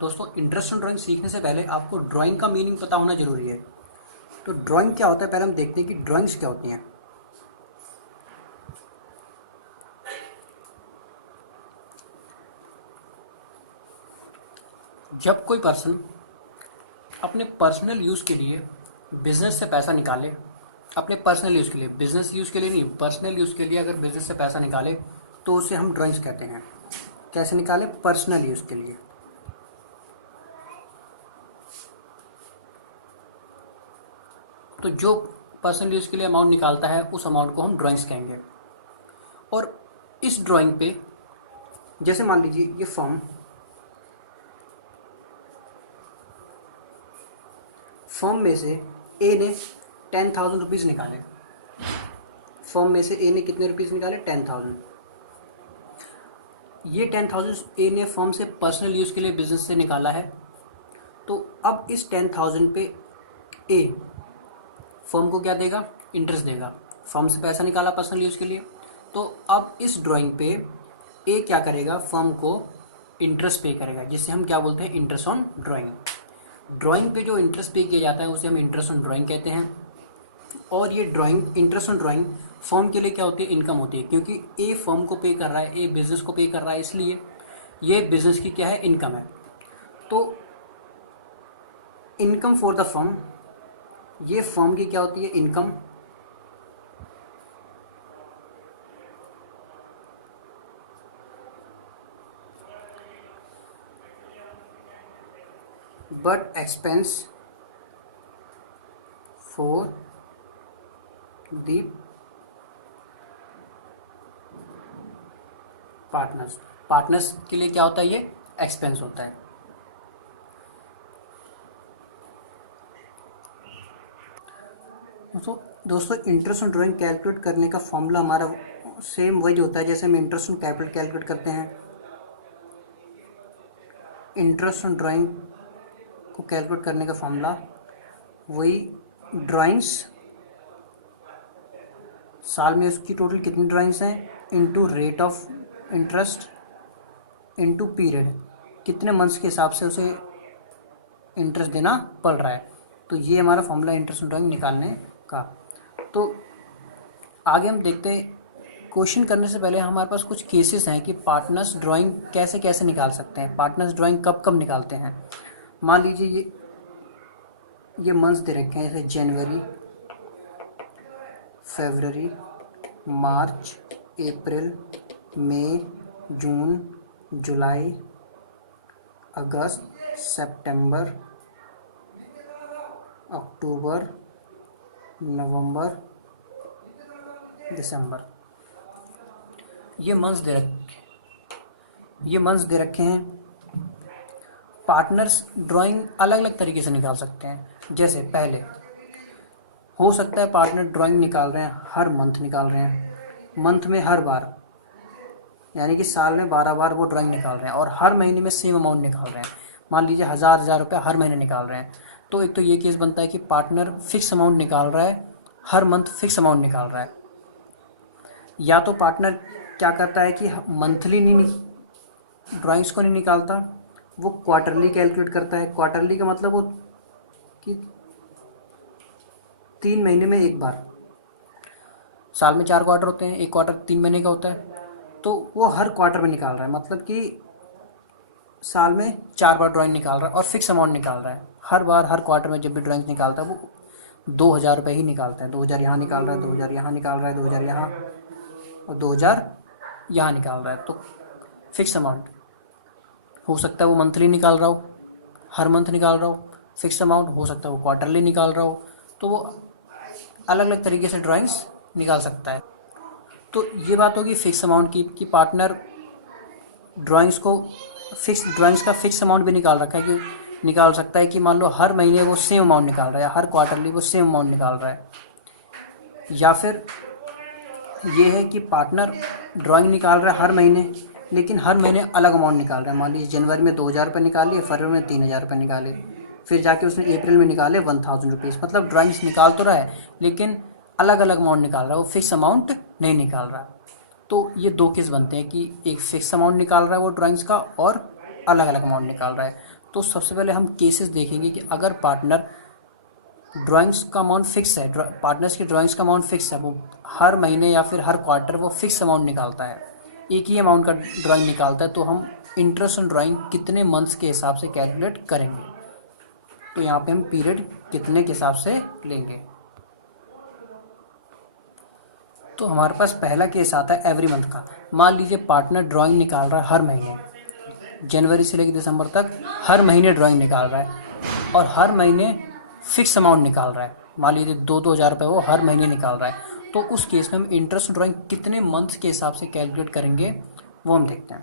दोस्तों, interest drawing सीखने से पहले आपको ड्राइंग का मीनिंग पता होना ज़रूरी है। तो ड्राइंग क्या होता है, पहले हम देखते हैं कि ड्राइंग्स क्या होती हैं। जब कोई पर्सन अपने पर्सनल यूज़ के लिए बिजनेस से पैसा निकाले, अपने पर्सनल यूज़ के लिए, बिजनेस यूज़ के लिए नहीं, पर्सनल यूज़ के लिए अगर बिजनेस से पैसा निकाले तो उसे हम ड्राइंग्स कहते हैं। कैसे निकाले? पर्सनल यूज़ के लिए। तो जो पर्सनल यूज़ के लिए अमाउंट निकालता है उस अमाउंट को हम ड्राइंग्स कहेंगे। और इस ड्राइंग पे जैसे मान लीजिए ये फॉर्म में से ए ने 10,000 रुपीज़ निकाले। फॉर्म में से ए ने कितने रुपीज़ निकाले? 10,000। ये 10,000 ए ने फॉर्म से पर्सनल यूज़ के लिए बिजनेस से निकाला है। तो अब इस 10,000 पे ए फॉर्म को क्या देगा? इंटरेस्ट देगा। फॉर्म से पैसा निकाला पर्सनल यूज़ के लिए, तो अब इस ड्राइंग पे ए क्या करेगा? फॉर्म को इंटरेस्ट पे करेगा, जिससे हम क्या बोलते हैं? Interest on drawing. ड्राइंग पे जो इंटरेस्ट पे किया जाता है उसे हम इंटरेस्ट ऑन ड्राइंग कहते हैं। और ये drawing, interest on drawing firm के लिए क्या होती है? इनकम होती है, क्योंकि ए फर्म को पे कर रहा है, ए बिजनेस को पे कर रहा है, इसलिए ये बिजनेस की क्या है? इनकम है। तो इनकम फॉर द फर्म, ये फर्म की क्या होती है? Income. But expense for the partners के लिए क्या होता है? ये एक्सपेंस होता है। दोस्तों, इंटरेस्ट ऑन ड्राइंग कैलकुलेट करने का फॉर्मूला हमारा सेम वही होता है जैसे हम इंटरेस्ट ऑन कैपिटल कैलकुलेट करते हैं। इंटरेस्ट ऑन ड्राइंग को कैलकुलेट करने का फॉर्मूला वही, ड्राइंग्स साल में उसकी टोटल कितनी ड्राइंग्स हैं into rate of interest into period, कितने मंथ्स के हिसाब से उसे इंटरेस्ट देना पड़ रहा है। तो ये हमारा फॉर्मूला इंटरेस्ट ऑन ड्राइंग निकालने का। तो आगे हम देखते हैं, क्वेश्चन करने से पहले हमारे पास कुछ केसेस हैं कि पार्टनर्स ड्राइंग कैसे कैसे निकाल सकते हैं, पार्टनर्स ड्राइंग कब कब निकालते हैं। मान लीजिए ये मंथ्स दे रखे हैं, जैसे जनवरी, फरवरी, मार्च, अप्रैल, मई, जून, जुलाई, अगस्त, सितंबर, अक्टूबर, नवंबर, दिसंबर। ये मंथ्स दे रखे हैं। पार्टनर्स ड्राइंग अलग अलग तरीके से निकाल सकते हैं। जैसे पहले हो सकता है पार्टनर ड्राइंग निकाल रहे हैं, हर मंथ निकाल रहे हैं, मंथ में हर बार, यानी कि साल में 12 बार वो ड्राइंग निकाल रहे हैं, और हर महीने में सेम अमाउंट निकाल रहे हैं। मान लीजिए 1,000 रुपये हर महीने निकाल रहे हैं। तो एक तो ये केस बनता है कि पार्टनर फिक्स अमाउंट निकाल रहा है, हर मंथ फिक्स अमाउंट निकाल रहा है। या तो पार्टनर क्या करता है कि मंथली नहीं ड्राइंग्स को नहीं निकालता, वो क्वार्टरली कैलकुलेट करता है। क्वार्टरली का मतलब वो कि 3 महीने में एक बार, साल में 4 क्वार्टर होते हैं, एक क्वार्टर 3 महीने का होता है, तो वो हर क्वार्टर में निकाल रहा है, मतलब कि साल में 4 बार ड्राइंग निकाल रहा है और फिक्स अमाउंट निकाल रहा है। हर बार, हर क्वार्टर में जब भी ड्राइंग निकालता है वो 2,000 रुपये ही निकालता है। 2,000 यहाँ निकाल रहा है, 2,000 यहाँ निकाल रहा है, 2,000 यहाँ और 2,000 यहाँ निकाल रहा है। तो फिक्स अमाउंट हो सकता है वो मंथली निकाल रहा हो, हर मंथ निकाल रहा हो। फिक्स अमाउंट हो सकता है वो क्वार्टरली निकाल रहा हो। तो वो अलग अलग तरीके से ड्राइंग्स निकाल सकता है। तो ये बात होगी फिक्स अमाउंट की, कि पार्टनर ड्राइंग्स का फिक्स अमाउंट भी निकाल रखा है, कि निकाल सकता है कि मान लो हर महीने वो सेम अमाउंट निकाल रहा है, हर क्वार्टरली वो सेम अमाउंट निकाल रहा है। या फिर ये है कि पार्टनर ड्राइंग निकाल रहा है हर महीने, लेकिन हर महीने अलग अमाउंट निकाल रहा है। मान लीजिए जनवरी में 2,000 रुपये निकाले, फरवरी में 3,000 रुपये निकाले, फिर जाके उसने अप्रैल में निकाले 1,000 रुपीज़। मतलब ड्राइंग्स निकाल तो रहा है लेकिन अलग अलग अमाउंट निकाल रहा है, वो फिक्स अमाउंट नहीं निकाल रहा। तो ये 2 केस बनते हैं कि एक फिक्स अमाउंट निकाल रहा है वो ड्राइंग्स का, और अलग अलग अमाउंट निकाल रहा है। तो सबसे पहले हम केसेस देखेंगे कि अगर पार्टनर ड्राइंग्स का अमाउंट फिक्स है, पार्टनर्स की ड्राइंग्स का अमाउंट फिक्स है, वो हर महीने या फिर हर क्वार्टर वो फिक्स अमाउंट निकालता है, एक ही अमाउंट का ड्राइंग निकालता है, तो हम इंटरेस्ट ऑन ड्राइंग कितने मंथ्स के हिसाब से कैलकुलेट करेंगे। तो यहाँ पे हम पीरियड कितने के हिसाब से लेंगे। तो हमारे पास पहला केस आता है एवरी मंथ का। मान लीजिए पार्टनर ड्राइंग निकाल रहा है हर महीने, जनवरी से लेकर दिसंबर तक हर महीने ड्राइंग निकाल रहा है और हर महीने फिक्स अमाउंट निकाल रहा है। मान लीजिए 2,000 रुपये वो हर महीने निकाल रहा है। तो उस केस में हम इंटरेस्ट ड्राइंग कितने मंथ के हिसाब से कैलकुलेट करेंगे वो हम देखते हैं।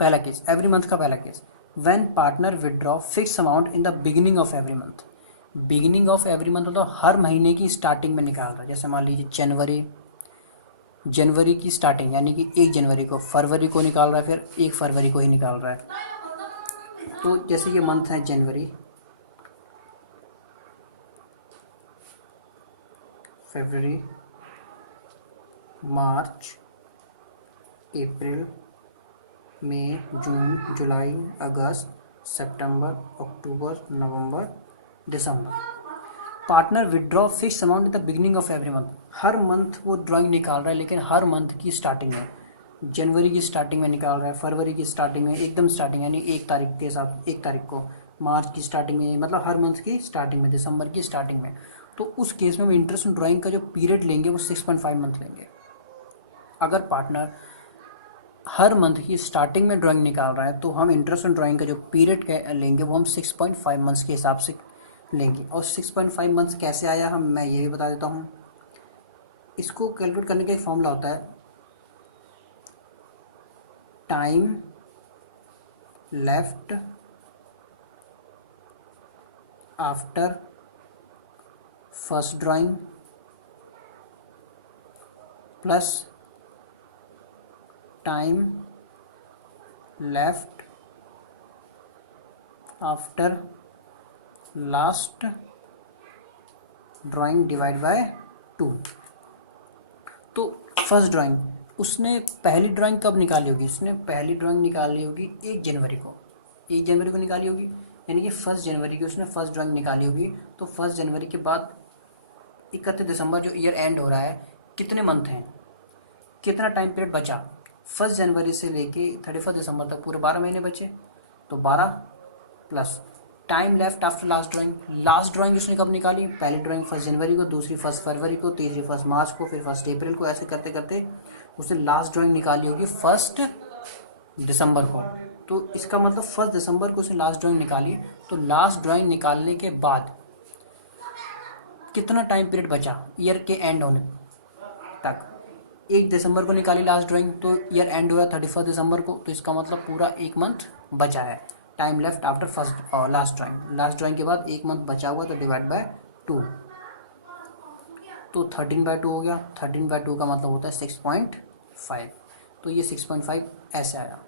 पहला केस, एवरी मंथ का पहला case, when partner withdraw fix amount in the beginning of every month. Beginning of every month मतलब हर महीने की स्टार्टिंग में निकाल रहा है। जैसे मान लीजिए जनवरी की स्टार्टिंग यानी कि 1 जनवरी को, फरवरी को निकाल रहा है, फिर 1 फरवरी को ही निकाल रहा है। तो जैसे ये मंथ है जनवरी, फरवरी, मार्च, अप्रैल, मई, जून, जुलाई, अगस्त, सितंबर, अक्टूबर, नवंबर, दिसंबर। Partner withdraw fix amount in the beginning of every month. हर मंथ वो ड्राइंग निकाल रहा है, लेकिन हर मंथ की स्टार्टिंग में, जनवरी की स्टार्टिंग में निकाल रहा है, फरवरी की स्टार्टिंग में, एकदम स्टार्टिंग यानी 1 तारीख के साथ 1 तारीख को, मार्च की स्टार्टिंग में, मतलब हर मंथ की स्टार्टिंग में, दिसंबर की स्टार्टिंग में। तो उस केस में हम इंटरेस्ट ऑन ड्राइंग का जो पीरियड लेंगे वो 6.5 मंथ लेंगे। अगर पार्टनर हर मंथ की स्टार्टिंग में ड्राइंग निकाल रहा है तो हम इंटरेस्ट ऑन ड्राइंग का जो पीरियड लेंगे वो हम 6.5 मंथ्स के हिसाब से लेंगे। और 6.5 मंथ्स कैसे आया हम, मैं ये भी बता देता हूँ। इसको कैलकुलेट करने का एक फॉर्मूला होता है, time left after first drawing plus time left after last drawing divide by 2। तो फर्स्ट ड्राइंग, उसने पहली ड्राइंग कब निकाली होगी, उसने पहली ड्राइंग निकाली होगी 1 जनवरी को, 1 जनवरी को निकाली होगी, यानी कि 1 जनवरी की उसने फर्स्ट ड्राइंग निकाली होगी। तो 1 जनवरी के बाद 31 दिसंबर जो ईयर एंड हो रहा है, कितने मंथ हैं, कितना टाइम पीरियड बचा, 1 जनवरी से लेके 31 दिसंबर तक पूरे 12 महीने बचे। तो 12 plus time left after last drawing, last drawing उसने कब निकाली, पहली ड्राइंग 1 जनवरी को, दूसरी 1 फरवरी को, तीसरी 1 मार्च को, फिर 1 अप्रैल को, ऐसे करते करते उसने लास्ट ड्राइंग निकाली होगी 1 दिसंबर को। तो इसका मतलब 1 दिसंबर को उसने लास्ट ड्राइंग निकाली। तो लास्ट ड्राइंग निकालने के बाद कितना टाइम पीरियड बचा ईयर के एंड होने तक, 1 दिसंबर को निकाली लास्ट ड्राइंग, तो ईयर एंड हुआ 31 दिसंबर को, तो इसका मतलब पूरा 1 मंथ बचा है। टाइम लेफ्ट आफ्टर फर्स्ट और लास्ट ड्राइंग के बाद 1 मंथ बचा हुआ, तो डिवाइड बाय 2, तो 13/2 हो गया। 13/2 का मतलब होता है 6.5। तो ये 6.5 ऐसे आया।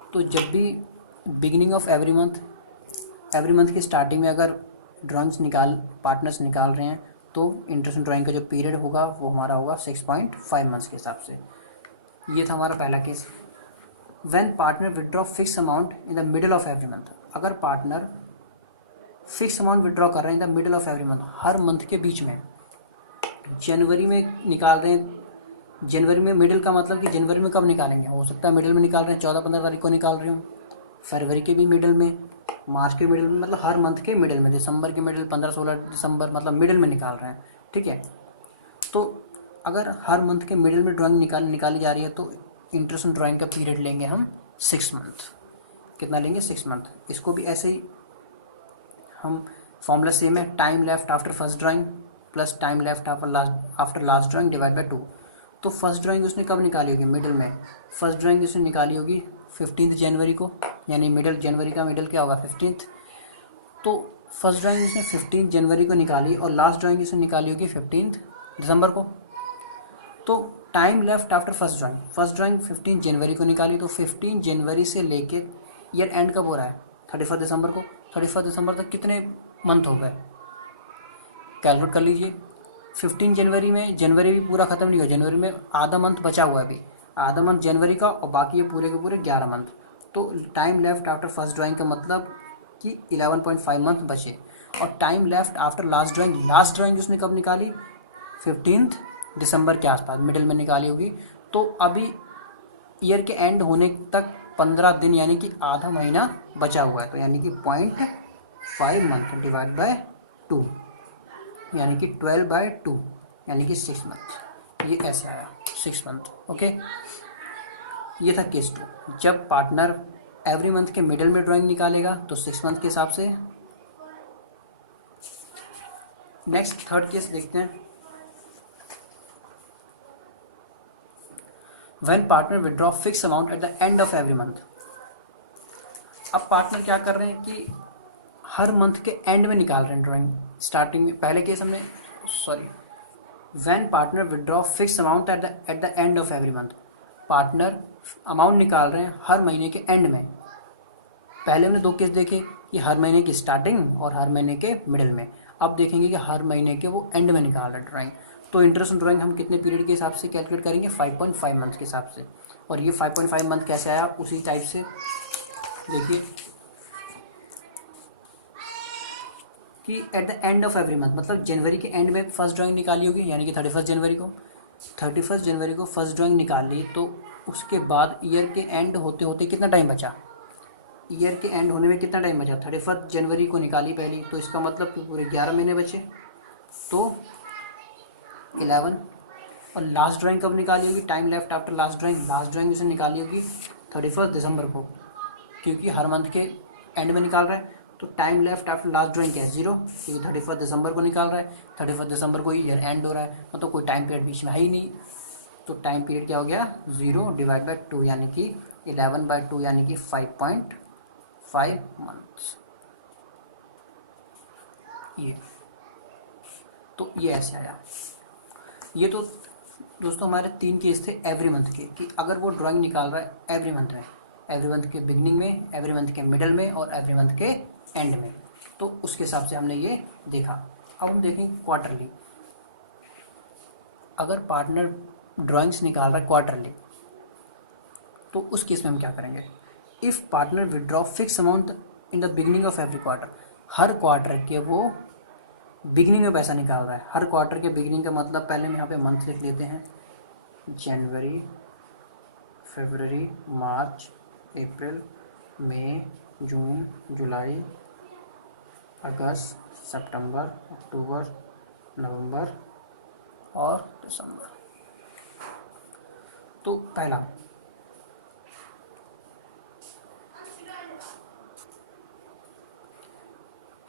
तो जब भी बिगिनिंग ऑफ एवरी मंथ की स्टार्टिंग में अगर ड्राइंग्स पार्टनर्स निकाल रहे हैं, तो इंटरेस्ट ड्राइंग का जो पीरियड होगा वो हमारा होगा 6.5 मंथ्स के हिसाब से। ये था हमारा पहला case. When partner withdraw fix amount in the middle of every month. अगर पार्टनर फिक्स अमाउंट विदड्रॉ कर रहे हैं in the middle of every month, हर मंथ के बीच में, जनवरी में निकाल रहे हैं, जनवरी में मिडिल का मतलब कि जनवरी में कब निकालेंगे, हो सकता है मिडिल में निकाल रहे हैं 14-15 तारीख को निकाल रहे हो, फरवरी के भी मिडिल में, मार्च के मिडिल में, मतलब हर मंथ के मिडिल में, दिसंबर के मिडिल 15-16 दिसंबर, मतलब मिडिल में निकाल रहे हैं। ठीक है, तो अगर हर मंथ के मिडिल में ड्राइंग निकाली जा रही है तो इंटरेस्ट ऑन ड्राइंग का पीरियड लेंगे हम 6 मंथ। कितना लेंगे, 6 मंथ। इसको भी ऐसे ही हम, फॉर्मूला सेम है, time left after first drawing plus time left after last drawing divide by 2। तो फर्स्ट ड्राइंग उसने कब निकाली होगी, मिडिल में। फर्स्ट ड्राइंग उसने निकाली होगी 15 जनवरी को, यानी मिडिल, जनवरी का मिडिल क्या होगा, 15। तो फर्स्ट ड्राइंग उसने 15 जनवरी को निकाली और लास्ट ड्राइंग उसने निकाली होगी 15 दिसंबर को। तो time left after first drawing 15 जनवरी को निकाली, तो 15 जनवरी से लेके ईयर एंड कब हो रहा है, 31 दिसंबर को। 31 दिसंबर तक कितने मंथ हो गए, कैलकुलेट कर लीजिए। 15 जनवरी में, जनवरी भी पूरा ख़त्म नहीं हुआ, जनवरी में आधा मंथ बचा हुआ है अभी, आधा मंथ जनवरी का, और बाकी ये पूरे के पूरे 11 मंथ। तो time left after first drawing का मतलब कि 11.5 मंथ बचे। और time left after last drawing उसने कब निकाली? 15 दिसंबर के आसपास, मिडिल में निकाली होगी। तो अभी ईयर के एंड होने तक 15 दिन यानी कि आधा महीना बचा हुआ है। तो यानी कि 0.5 मंथ डिवाइड बाय 2 यानी कि 12/2 यानी कि 6 मंथ। ये ऐसे आया 6 मंथ। ओके, ये था केस 2। जब पार्टनर एवरी मंथ के मिडिल में ड्राइंग निकालेगा तो 6 मंथ के हिसाब से। नेक्स्ट थर्ड केस देखते हैं। When partner withdraw fix amount at the end of every month. अब पार्टनर क्या कर रहे हैं कि हर मंथ के एंड में निकाल रहे हैं ड्राइंग। स्टार्टिंग में पहले केस हमने when partner withdraw fix amount at the end of every month. Partner amount निकाल रहे हैं हर महीने के एंड में। पहले हमने 2 केस देखे कि हर महीने की स्टार्टिंग और हर महीने के मिडिल में। अब देखेंगे कि हर महीने के वो एंड में निकाल रहे हैं ड्राइंग। तो इंटरेस्ट ऑन ड्राइंग हम कितने पीरियड के हिसाब से कैलकुलेट करेंगे? 5.5 मंथ के हिसाब से। और ये 5.5 मंथ कैसे आया? उसी टाइप से देखिए कि at the end of every month, मतलब जनवरी के एंड में फर्स्ट ड्राइंग निकाली होगी यानी कि 31 जनवरी को। 31 जनवरी को फर्स्ट ड्राइंग निकाल ली, तो उसके बाद ईयर के एंड होते होते कितना टाइम बचा? ईयर के एंड होने में कितना टाइम बचा? 31 जनवरी को निकाली पहली, तो इसका मतलब कि पूरे 11 महीने बचे, तो 11। और लास्ट ड्राइंग कब निकाली होगी? Time left after last drawing उसे निकाली होगी 31 दिसंबर को, क्योंकि हर मंथ के एंड में निकाल रहा है। तो time left after last drawing क्या है? 0, क्योंकि 31 दिसंबर को निकाल रहा है। 31 दिसंबर को ही ईयर एंड हो रहा है, मतलब कोई टाइम पीरियड बीच में है ही नहीं। तो टाइम पीरियड क्या हो गया? 0 डिवाइड बाई 2 यानी कि 11/2 यानी कि 5.5 मंथ्स। ये तो ये ऐसे आया। ये तो दोस्तों हमारे 3 केस थे एवरी मंथ के, कि अगर वो ड्राइंग निकाल रहा है एवरी मंथ में, एवरी मंथ के बिगनिंग में, एवरी मंथ के मिडल में और एवरी मंथ के एंड में, तो उसके हिसाब से हमने ये देखा। अब हम देखेंगे क्वार्टरली। अगर पार्टनर ड्राइंग्स निकाल रहा है क्वार्टरली, तो उस केस में हम क्या करेंगे? If partner withdraw fix amount in the beginning of every quarter, हर क्वार्टर के वो बिगनिंग में पैसा निकाल रहा है। हर क्वार्टर के बिगनिंग का मतलब, पहले हम यहाँ पे मंथ लिख लेते हैं, जनवरी, फरवरी, मार्च, अप्रैल, मई, जून, जुलाई, अगस्त, सितंबर, अक्टूबर, नवंबर और दिसंबर। तो पहला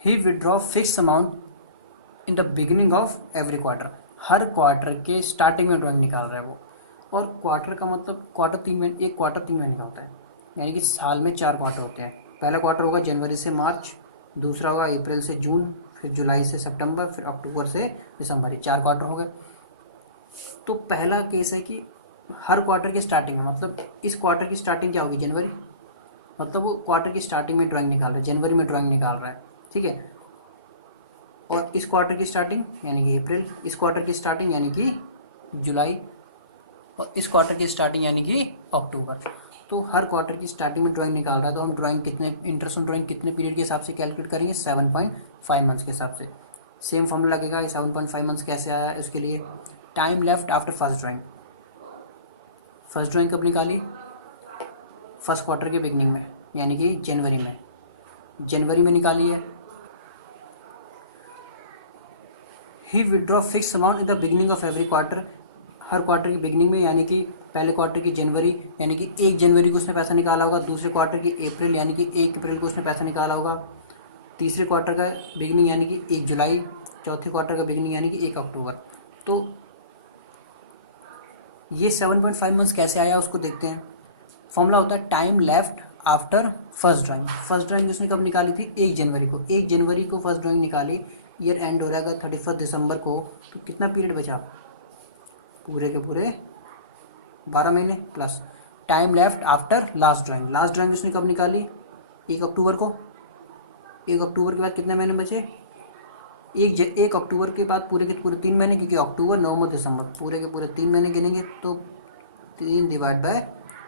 ही withdraw fix amount in the beginning of every quarter, हर क्वार्टर के स्टार्टिंग में ड्राइंग निकाल रहा है वो। और क्वार्टर का मतलब क्वार्टर 3 महीने, एक क्वार्टर 3 महीने का होता है, यानी कि साल में 4 क्वार्टर होते हैं। पहला क्वार्टर होगा जनवरी से मार्च, दूसरा होगा अप्रैल से जून, फिर जुलाई से सितंबर, फिर अक्टूबर से दिसंबर। ये 4 क्वार्टर हो गए। तो पहला केस है कि हर क्वार्टर की स्टार्टिंग में, मतलब इस क्वार्टर की स्टार्टिंग क्या होगी? जनवरी, मतलब वो क्वार्टर की स्टार्टिंग में ड्राइंग निकाल रहा है, जनवरी में ड्राइंग निकाल रहा है, ठीक है। और इस क्वार्टर की स्टार्टिंग यानी कि अप्रैल, इस क्वार्टर की स्टार्टिंग यानी कि जुलाई, और इस क्वार्टर की स्टार्टिंग यानी कि अक्टूबर। तो हर क्वार्टर की स्टार्टिंग में ड्राइंग निकाल रहा है, तो हम ड्राइंग कितने, इंटरेस्ट ऑन ड्राइंग कितने पीरियड के हिसाब से कैलकुलेट करेंगे? 7.5 मंथ्स के हिसाब से। सेम फॉर्मूला लगेगा। 7.5 मंथ्स कैसे आया इसके लिए? Time left after first drawing, first drawing कब निकाली? फर्स्ट क्वार्टर के बिगनिंग में, यानी कि जनवरी में निकाली है। He withdraw fix amount in the beginning of every quarter, हर क्वार्टर की बिगिनिंग में, यानी कि पहले क्वार्टर की जनवरी यानी कि 1 जनवरी को उसने पैसा निकाला होगा, दूसरे क्वार्टर की अप्रैल यानी कि 1 अप्रैल को उसने पैसा निकाला होगा, तीसरे क्वार्टर का बिगिनिंग यानी कि 1 जुलाई, चौथे क्वार्टर का बिगिनिंग यानी कि 1 अक्टूबर। तो ये 7.5 मंथ्स कैसे आया उसको देखते हैं। फॉर्मूला होता है time left after first drawing. First drawing उसने कब निकाली थी? 1 जनवरी को। 1 जनवरी को फर्स्ट ड्राइंग निकाली, ईयर एंड हो रहेगा 31 दिसंबर को, तो कितना पीरियड बचा? पूरे के पूरे 12 महीने plus. Time left after last drawing उसने कब निकाली? 1 अक्टूबर को। 1 अक्टूबर के बाद कितने महीने बचे? 1 अक्टूबर के बाद पूरे के पूरे 3 महीने, क्योंकि अक्टूबर, नवंबर, दिसंबर पूरे के पूरे 3 महीने गिनेंगे, तो 3 डिवाइड बाय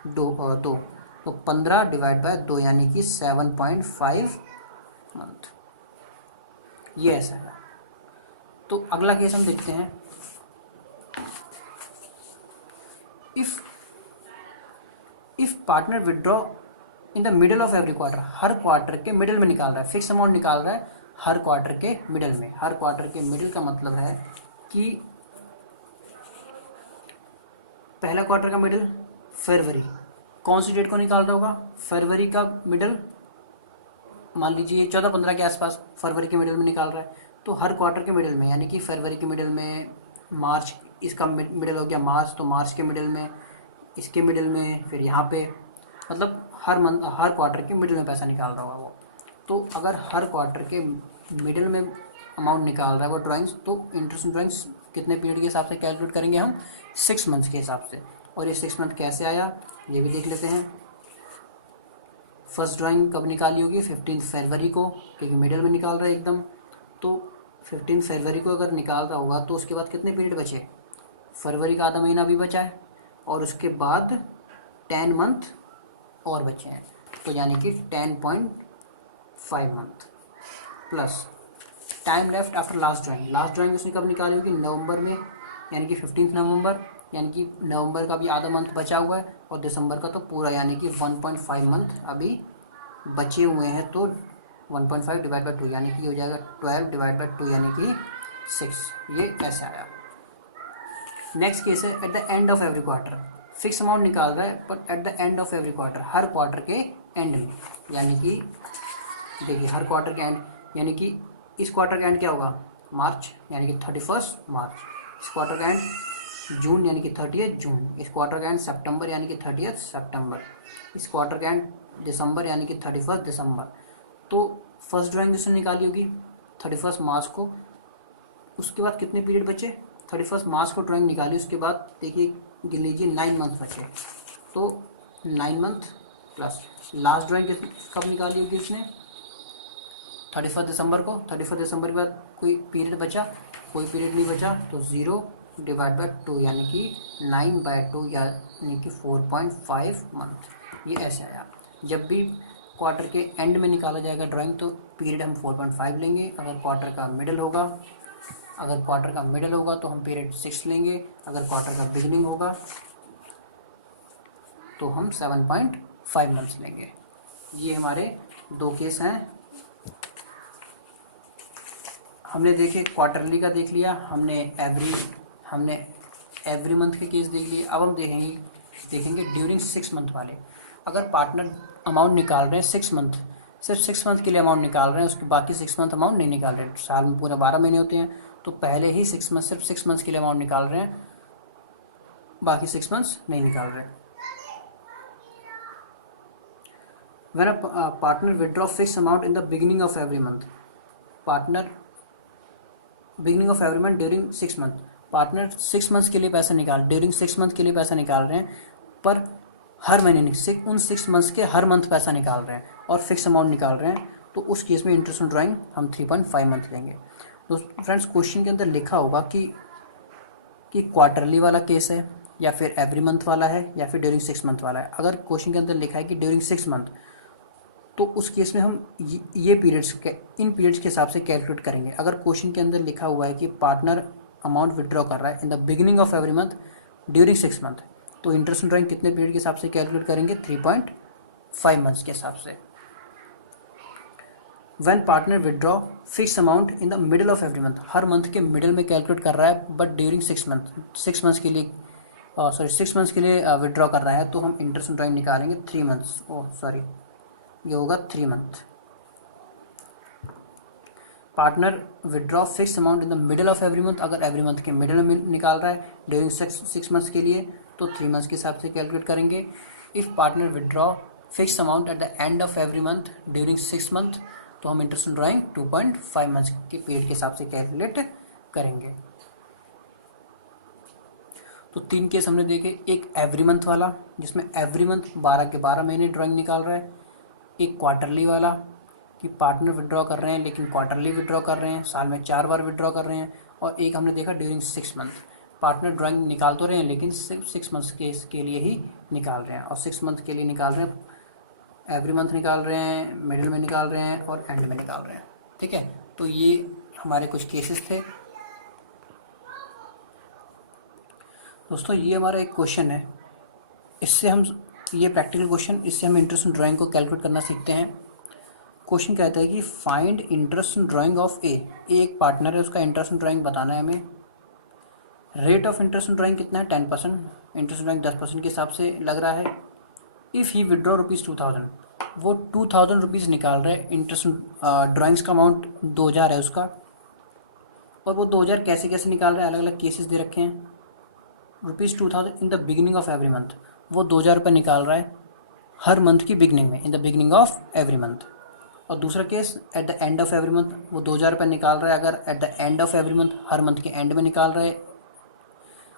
2 और 2 तो 15 डिवाइड बाय 2 यानी कि 7.5 मंथ, ये ऐसा है। तो अगला केस हम देखते हैं। If partner withdraw in the middle of every quarter, हर क्वार्टर के मिडिल में निकाल रहा है, फिक्स अमाउंट निकाल रहा है हर क्वार्टर के मिडिल में। हर क्वार्टर के मिडिल का मतलब है कि पहला क्वार्टर का मिडिल फरवरी, कौन सी डेट को निकाल रहा होगा, फरवरी का मिडिल, मान लीजिए 14-15 के आसपास फरवरी के मिडिल में निकाल रहा है। तो हर क्वार्टर के मिडिल में, यानी कि फरवरी के मिडिल में, मार्च इसका मिडिल हो गया मार्च, तो मार्च के मिडिल में, इसके मिडिल में, फिर यहाँ पे, मतलब हर मंथ, हर क्वार्टर के मिडिल में पैसा निकाल रहा होगा वो। तो अगर हर क्वार्टर के मिडिल में अमाउंट निकाल रहा है वो ड्राइंग्स, तो इंटरेस्ट ड्राइंग्स कितने पीरियड के हिसाब से कैलकुलेट करेंगे हम, 6 मंथ्स के हिसाब से। और ये 6 मंथ कैसे आया ये भी देख लेते हैं। फर्स्ट ड्राइंग कब निकाली होगी, 15 फरवरी को, क्योंकि मिडिल में निकाल रहा है एकदम। तो 15 फरवरी को अगर निकाल रहा होगा तो उसके बाद कितने पीरियड बचे, फरवरी का आधा महीना भी बचा है, और उसके बाद 10 मंथ और बचे हैं, तो यानी कि 10.5 month plus time left after last drawing. Last drawing उसने कब निकाली होगी, नवंबर में, यानी कि 15 नवंबर, यानी कि नवंबर का भी आधा मंथ बचा हुआ है, और दिसंबर का तो पूरा, यानी कि 1.5 मंथ अभी बचे हुए हैं। तो 1.5 डिवाइड बाई 2 यानी कि हो जाएगा 12 डिवाइड बाई 2 यानी कि 6, ये ऐसे आया। नेक्स्ट केस है at the end of every quarter, fix amount निकाल रहा है but at the end of every quarter, हर क्वार्टर के एंड में, यानी कि देखिए हर क्वार्टर के एंड, यानी कि इस क्वार्टर का एंड क्या होगा, मार्च, यानी कि 31 मार्च, इस क्वार्टर का एंड जून यानी कि 30 जून, इस क्वार्टर का एंड सितंबर यानी कि 30 सितंबर, इस क्वार्टर का एंड दिसंबर यानी कि 31 दिसंबर। तो फर्स्ट ड्राइंग जिसने निकाली होगी 31 मार्च को, उसके बाद कितने पीरियड बचे, 31 मार्च को ड्राइंग निकाली, उसके बाद देखिए गिन लीजिए 9 मंथ बचे। तो 9 मंथ प्लस लास्ट ड्राइंग कब निकाली होगी उसने, 31 दिसंबर को, 31 दिसंबर के बाद कोई पीरियड बचा, कोई पीरियड नहीं बचा, तो 0 डिवाइड बाई 2 यानी कि 9/2 यानी कि 4.5 मंथ, ये ऐसे आया। जब भी क्वार्टर के एंड में निकाला जाएगा ड्राइंग तो पीरियड हम 4.5 लेंगे, अगर क्वार्टर का मिडिल होगा, अगर क्वार्टर का मिडिल होगा तो हम पीरियड 6 लेंगे, अगर क्वार्टर का बिगिनिंग होगा तो हम 7.5 मंथ्स लेंगे। ये हमारे 2 केस हैं। हमने देखे क्वार्टरली का देख लिया, हमने एवरी मंथ के केस देख लिए। अब हम देखेंगे ड्यूरिंग 6 मंथ वाले। अगर पार्टनर अमाउंट निकाल रहे हैं 6 मंथ, सिर्फ 6 मंथ के लिए अमाउंट निकाल रहे हैं, उसके बाकी 6 मंथ अमाउंट नहीं निकाल रहे हैं, साल में पूरे 12 महीने होते हैं, तो पहले ही 6 मंथ, सिर्फ 6 मंथ्स के लिए अमाउंट निकाल रहे हैं, बाकी 6 मंथ्स नहीं निकाल रहे हैं। When a partner withdraw fixed amount in the beginning of every month, partner beginning of every month during 6 month, partner 6 months के लिए पैसा निकाल, ड्यूरिंग 6 मंथ के लिए पैसा निकाल रहे हैं, पर हर महीने उन 6 मंथ्स के हर मंथ पैसा निकाल रहे हैं और फिक्स अमाउंट निकाल रहे हैं, तो उस केस में इंटरेस्ट ऑन ड्राइंग हम 3.5 मंथ लेंगे। तो फ्रेंड्स क्वेश्चन के अंदर लिखा होगा कि क्वार्टरली वाला केस है, या फिर एवरी मंथ वाला है, या फिर ड्यूरिंग 6 मंथ वाला है। अगर क्वेश्चन के अंदर लिखा है कि ड्यूरिंग 6 मंथ, तो उस केस में हम ये पीरियड्स के, इन पीरियड्स के हिसाब से कैलकुलेट करेंगे। अगर क्वेश्चन के अंदर लिखा हुआ है कि पार्टनर अमाउंट विड्रॉ कर रहा है इन the beginning of every month during 6 month, तो इंटरेस्ट ड्राइंग कितने पीरियड के हिसाब से कैलकुलेट करेंगे, 3.5 मंथ्स के हिसाब से। When partner withdraw fix amount in the middle of every month, हर मंथ के मिडिल में कैलकुलेट कर रहा है, बट ड्यूरिंग 6 मंथ्स के लिए 6 मंथ्स के लिए विड्रॉ कर रहा है, तो हम इंटरेस्ट ड्राइंग निकालेंगे 3 मंथ्स, ये होगा 3 month. Partner withdraw fix amount in the middle of every month, अगर एवरी मंथ के मिडिल में निकाल रहा है ड्यूरिंग 6 मंथ्स के लिए, तो 3 मंथ्स के हिसाब से कैलकुलेट करेंगे। If partner withdraw fix amount at the end of every month during 6 month, तो हम इंटरेस्ट ड्राइंग 2.5 मंथ्स के पीरियड के हिसाब से कैलकुलेट करेंगे। तो 3 केस हमने देखे, एक एवरी मंथ वाला जिसमें एवरी मंथ 12 के 12 महीने ड्राइंग निकाल रहा है, एक क्वार्टरली वाला कि पार्टनर विड्रॉ कर रहे हैं लेकिन क्वार्टरली विड्रॉ कर रहे हैं, साल में 4 बार विड्रॉ कर रहे हैं, और एक हमने देखा ड्यूरिंग 6 मंथ, पार्टनर ड्राइंग निकाल तो रहे हैं लेकिन सिर्फ 6 मंथ्स के लिए ही निकाल रहे हैं, और 6 मंथ के लिए निकाल रहे हैं एवरी मंथ निकाल रहे हैं, मिडिल में निकाल रहे हैं और एंड में निकाल रहे हैं। ठीक है, तो ये हमारे कुछ केसेस थे। दोस्तों ये हमारा एक क्वेश्चन है, इससे हम, ये प्रैक्टिकल क्वेश्चन, इससे हम इंटरेस्ट इन ड्राइंग को कैलकुलेट करना सीखते हैं। क्वेश्चन कहता है कि find interest in drawing of a एक पार्टनर है, उसका इंटरेस्ट इन ड्राइंग बताना है हमें। Rate of interest in drawing कितना है 10%, इंटरेस्ट इन ड्राइंग 10% के हिसाब से लग रहा है। इफ़ ही विड्रॉ ₹2000, वो 2000 रुपीज़ निकाल रहा है, इंटरेस्ट ड्राइंग्स का अमाउंट 2000 है उसका, और वो 2000 कैसे कैसे निकाल रहा है, अलग अलग केसेस दे रखे हैं। ₹2000 इन the beginning of every month, वो 2000 रुपये निकाल रहा है हर मंथ की बिगिनिंग में, इन the beginning of every month. और दूसरा case at the end of every month, वो 2000 रुपये निकाल रहा है अगर at the end of every month, हर मंथ के एंड में निकाल रहे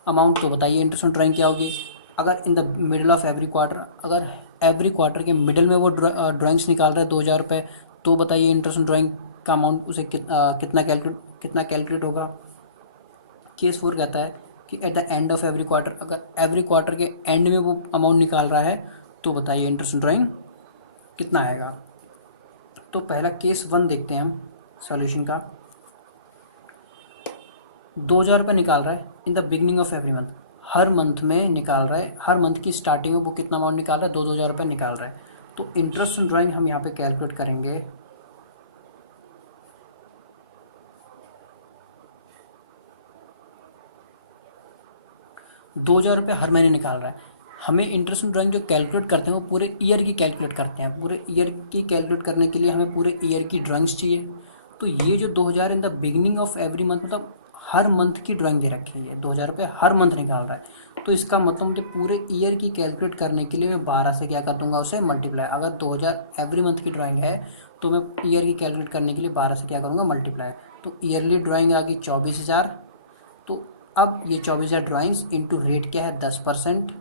अमाउंट। तो बताइए इंटरेस्ट ऑन ड्राइंग क्या होगी। अगर in the middle of every quarter, अगर एवरी क्वार्टर के मिडल में वो ड्राइंग्स निकाल रहा है 2000 रुपये, तो बताइए इंटरेस्ट ऑन ड्राइंग का अमाउंट उसे कितना कैलकुलेट होगा। केस 4 कहता है कि at the end of every quarter, अगर एवरी क्वार्टर के एंड में वो अमाउंट निकाल रहा है, तो बताइए इंटरेस्ट ऑन ड्राइंग कितना आएगा। तो पहला केस 1 देखते हैं हम सॉल्यूशन का। 2000 रुपये निकाल रहा है in the beginning of every month, हर मंथ में निकाल रहा है, हर मंथ की स्टार्टिंग में वो कितना अमाउंट निकाल रहा है, 2000 रुपये निकाल रहा है। तो इंटरेस्ट ऑन ड्राइंग हम यहाँ पे कैलकुलेट करेंगे। ₹2000 हर महीने निकाल रहा है। हमें इंटरेस्ट ऑन ड्राइंग जो कैलकुलेट करते हैं वो पूरे ईयर की कैलकुलेट करते हैं। पूरे ईयर की कैलकुलेट करने के लिए हमें पूरे ईयर की ड्राइंग्स चाहिए। तो ये जो 2000 in the beginning of every month, मतलब हर मंथ की ड्राइंग दे रखी है, 2000 रुपये हर मंथ निकाल रहा है। तो इसका मतलब मुझे पूरे ईयर की कैलकुलेट करने के लिए मैं 12 से क्या कर दूंगा, उसे मल्टीप्लाई। अगर 2000 एवरी मंथ की ड्राइंग है तो मैं ईयर की कैलकुलेट करने के लिए 12 से क्या करूँगा, मल्टीप्लाई। तो ईयरली ड्राइंग आ गई 24,000। तो अब ये 24,000 ड्राइंग्स इंटू रेट क्या है 10%।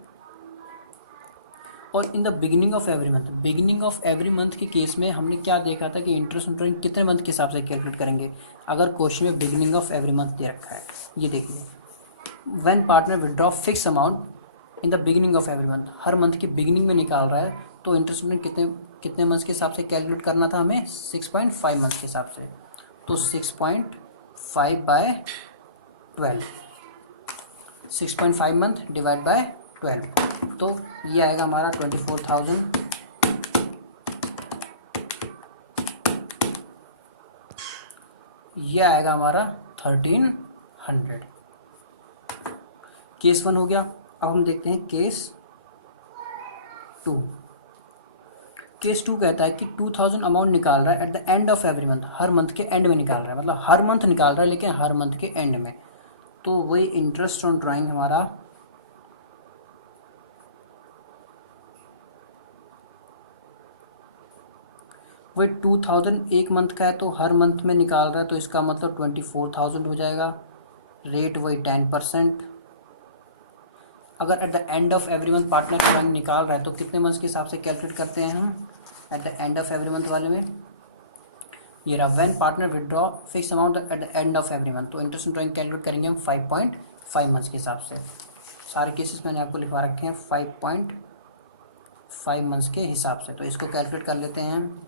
और इन the beginning of every month, beginning of every month के केस में हमने क्या देखा था कि इंटरेस्ट ऑन ड्राइंग कितने मंथ के हिसाब से कैलकुलेट करेंगे, अगर क्वेश्चन में बिगिनिंग ऑफ एवरी मंथ दे रखा है। ये देखिए, when partner withdraw fix amount in the beginning of every month, हर मंथ की बिगिनिंग में निकाल रहा है, तो इंटरेस्ट ऑन कितने कितने मंथ के हिसाब से कैलकुलेट करना था हमें, 6.5 मंथ के हिसाब से। तो 6.5/12, 6.5 मंथ डिवाइड बाय 12, तो ये आएगा हमारा 24,000। ये आएगा हमारा 1300। केस 1 हो गया। अब हम देखते हैं केस 2। केस 2 कहता है कि 2000 अमाउंट निकाल रहा है at the end of every month, हर मंथ के एंड में निकाल रहा है, मतलब हर मंथ निकाल रहा है लेकिन हर मंथ के एंड में। तो वही इंटरेस्ट ऑन ड्राइंग हमारा वही 2000 एक मंथ का है, तो हर मंथ में निकाल रहा है, तो इसका मतलब 24,000 हो जाएगा। रेट वही 10%। अगर at the end of every month partner drawing निकाल रहा है तो कितने मंथ के हिसाब से कैलकुलेट करते हैं हम at the end of every month वाले में। ये रहा, when partner withdraw fix amount at the end of every month, तो इंटरेस्ट ड्राइंग कैलकुलेट करेंगे हम 5.5 मंथ्स के हिसाब से। सारे केसेस मैंने आपको लिखवा रखे हैं 5.5 मंथ्स के हिसाब से। तो इसको कैलकुलेट कर लेते हैं हम।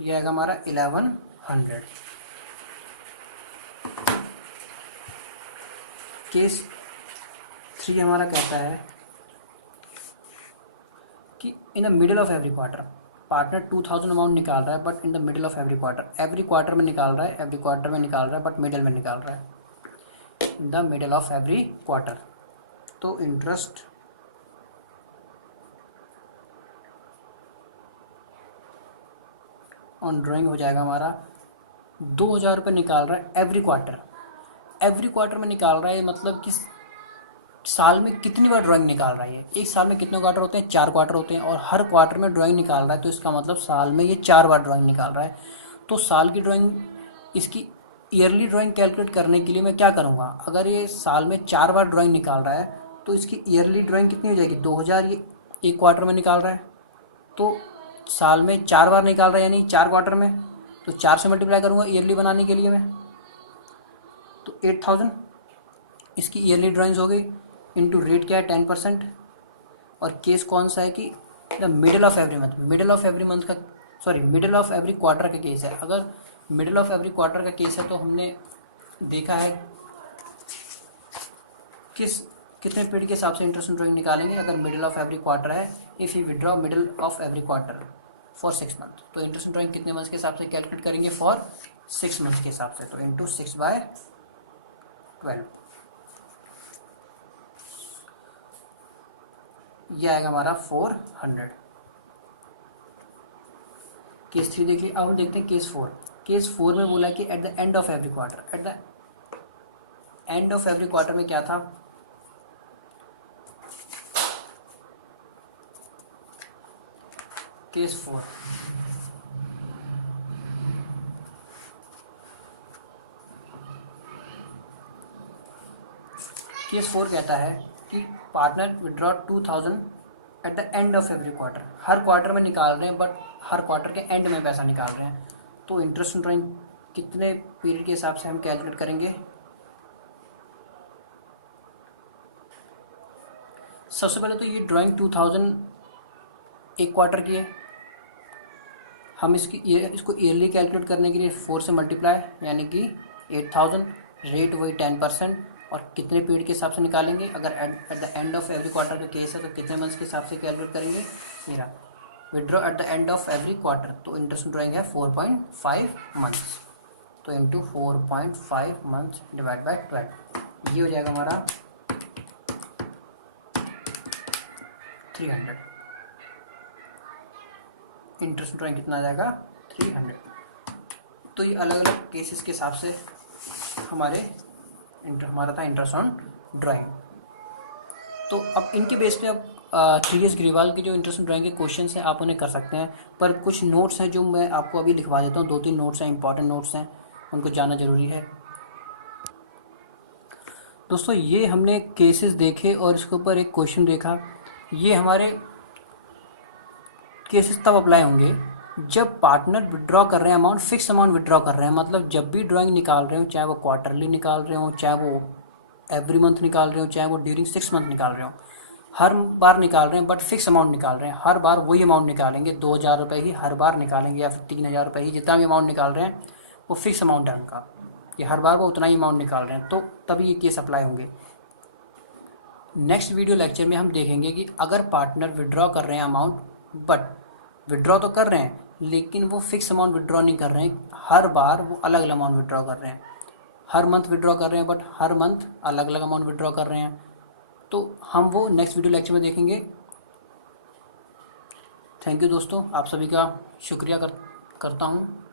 ये आएगा हमारा 1100। केस 3 हमारा कहता है कि in the middle of every quarter, partner 2000 amount निकाल रहा है but in the middle of every quarter, every quarter में निकाल रहा है, एवरी क्वार्टर में निकाल रहा है बट मिडिल में निकाल रहा है, in the middle of every quarter. तो इंटरेस्ट ऑन ड्राइंग हो जाएगा हमारा 2000 रुपये निकाल रहा है एवरी क्वार्टर। एवरी क्वार्टर में निकाल रहा है मतलब कि साल में कितनी बार ड्राइंग निकाल रहा है। एक साल में कितने क्वार्टर होते हैं, 4 क्वार्टर होते हैं, और हर क्वार्टर में ड्राइंग निकाल रहा है, तो इसका मतलब साल में ये 4 बार ड्राइंग निकाल रहा है। तो साल की ड्राइंग, इसकी ईयरली ड्राइंग कैलकुलेट करने के लिए मैं क्या करूँगा, अगर ये साल में 4 बार ड्राइंग निकाल रहा है तो इसकी ईयरली ड्राइंग कितनी हो जाएगी, 2000। ये एक क्वार्टर में निकाल रहा है तो साल में 4 बार निकाल रहा है, यानी 4 क्वार्टर में, तो 4 से मल्टीप्लाई करूँगा ईयरली बनाने के लिए मैं, तो 8000 इसकी ईयरली ड्राइंग्स हो गई इंटू रेट क्या है 10%, और केस कौन सा है कि the middle of every month, middle of every month का sorry middle of every quarter का केस है। अगर मिडिल ऑफ एवरी क्वार्टर का केस है तो हमने देखा है कितने पीरियड के हिसाब से इंटरेस्ट ड्राइंग निकालेंगे अगर मिडिल ऑफ एवरी क्वार्टर है। If you withdraw middle of every quarter for 6 month, तो इंटरेस्ट ड्राइंग कितने मंथ के हिसाब से कैलकुलेट करेंगे फॉर 6 मंथ के हिसाब से, तो इंटू 6/12 यह आएगा हमारा 400। केस 3 देखिए। अब हम देखते हैं केस 4। केस 4 में बोला कि at the end of every quarter, at the end of every quarter में क्या था, केस 4 केस 4 कहता है कि partner withdraw 2000 at the end of every quarter, हर क्वार्टर में निकाल रहे हैं बट हर क्वार्टर के एंड में पैसा निकाल रहे हैं। तो इंटरेस्ट ड्राइंग कितने पीरियड के हिसाब से हम कैलकुलेट करेंगे। सबसे पहले तो ये ड्राइंग 2000 एक क्वार्टर की है, हम इसको ईयरली कैलकुलेट करने के लिए 4 से मल्टीप्लाई यानी कि 8000, रेट वही 10%, और कितने पीरियड के हिसाब से निकालेंगे। अगर at the end of every quarter का केस है तो कितने मंथ्स के हिसाब से कैलकुलेट करेंगे। मेरा withdraw at the end of every quarter, तो इंटरेस्ट ड्राइंग है 4.5 मंथ्स, तो इंटू 4.5 मंथ्स डिवाइड बाय 12, ये हो जाएगा हमारा 300। इंटरेस्ट ड्राइंग कितना आ जाएगा 300। तो ये अलग अलग केसेस के हिसाब से हमारा था इंटरेस्ट ऑन ड्राइंग। तो अब इनके बेस पे अब 3S ग्रेवाल के जो इंटरेस्ट ऑन ड्राइंग के क्वेश्चन हैं आप उन्हें कर सकते हैं, पर कुछ नोट्स हैं जो मैं आपको अभी लिखवा देता हूँ। 2-3 नोट्स हैं, इंपॉर्टेंट नोट्स हैं, उनको जानना जरूरी है। दोस्तों ये हमने केसेस देखे और इसके ऊपर एक क्वेश्चन देखा। ये हमारे केसेस तब अप्लाई होंगे जब पार्टनर विड्रॉ कर रहे हैं अमाउंट, फिक्स अमाउंट विड्रॉ कर रहे हैं, मतलब जब भी ड्राइंग निकाल रहे हो, चाहे वो क्वार्टरली निकाल रहे हो, चाहे वो एवरी मंथ निकाल रहे हो, चाहे वो ड्यूरिंग 6 मंथ निकाल रहे हो, हर बार निकाल रहे हैं बट फिक्स अमाउंट निकाल रहे हैं। हर बार वही अमाउंट निकालेंगे, 2000 रुपये ही हर बार निकालेंगे, या फिर 3000 रुपये ही, जितना भी अमाउंट निकाल रहे हैं वो फिक्स अमाउंट है उनका, ये हर बार वो उतना ही अमाउंट निकाल रहे हैं, तो तभी ये केस अप्लाई होंगे। नेक्स्ट वीडियो लेक्चर में हम देखेंगे कि अगर पार्टनर विड्रॉ कर रहे हैं अमाउंट, बट विड्रॉ तो कर रहे हैं लेकिन वो फिक्स अमाउंट विड्रॉ नहीं कर रहे हैं, हर बार वो अलग अलग अमाउंट विड्रॉ कर रहे हैं, हर मंथ विड्रॉ कर रहे हैं बट हर मंथ अलग अलग अमाउंट विड्रॉ कर रहे हैं, तो हम वो नेक्स्ट वीडियो लेक्चर में देखेंगे। थैंक यू दोस्तों, आप सभी का शुक्रिया करता हूँ।